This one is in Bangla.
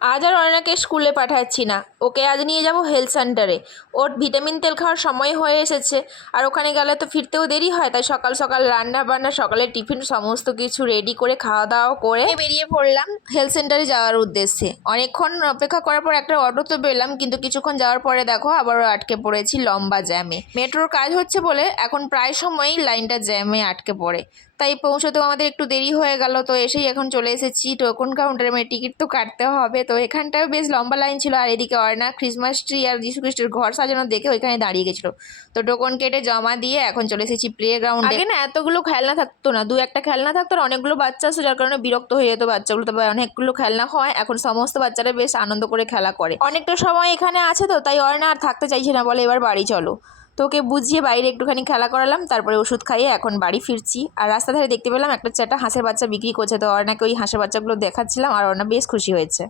আজ আর অর্ণাকে স্কুলে পাঠাচ্ছি না, ওকে আজ নিয়ে যাব হেলথ সেন্টারে। ওর ভিটামিন তেল খাওয়ার সময় হয়ে এসেছে, আর ওখানে গেলে তো ফিরতেও দেরি হয়। তাই সকাল সকাল রান্না বান্না, সকালের টিফিন সমস্ত কিছু রেডি করে খাওয়া দাওয়া করে বেরিয়ে পড়লাম হেলথ সেন্টারে যাওয়ার উদ্দেশ্যে। অনেকক্ষণ অপেক্ষা করার পর একটা অটো তো পেলাম, কিন্তু কিছুক্ষণ যাওয়ার পরে দেখো আবারও আটকে পড়েছি লম্বা জ্যামে। মেট্রোর কাজ হচ্ছে বলে এখন প্রায় সময়ই লাইনটা জ্যামে আটকে পড়ে, তাই পৌঁছতেও আমাদের একটু দেরি হয়ে গেল। তো এসেই এখন চলে এসেছি টোকন কাউন্টারে, মানে টিকিট তো কাটতে হবে। তো এখানটাও বেশ লম্বা লাইন ছিল, আর এদিকে অর্ণা ক্রিসমাস ট্রি আর যীশু খ্রিস্টের ঘর সাজানো দেখে ওইখানে দাঁড়িয়ে গেছিলো। তো টোকন কেটে জমা দিয়ে এখন চলে এসেছি প্লে গ্রাউন্ডে। আগে না এতগুলো খেলনা থাকতো না, দু একটা খেলনা থাকতো, আর অনেকগুলো বাচ্চা আসতো, যার কারণে বিরক্ত হয়ে যেত বাচ্চাগুলো। তবে অনেকগুলো খেলনা হয়, এখন সমস্ত বাচ্চারা বেশ আনন্দ করে খেলা করে। অনেকটা সময় এখানে আছে তো, তাই অর্ণা আর থাকতে চাইছে না, বলে এবার বাড়ি চলো। তো ওকে বুঝিয়ে বাইরে একটুখানি খেলা করালাম, তারপরে ওষুধ খাইয়ে এখন বাড়ি ফিরছি। আর রাস্তা ধারে দেখতে পেলাম একটা হাঁসের বাচ্চা বিক্রি করছে, তো অর্ণাকে ওই হাঁসের বাচ্চাগুলো দেখাচ্ছিলাম, আর অর্ণা বেশ খুশি হয়েছে।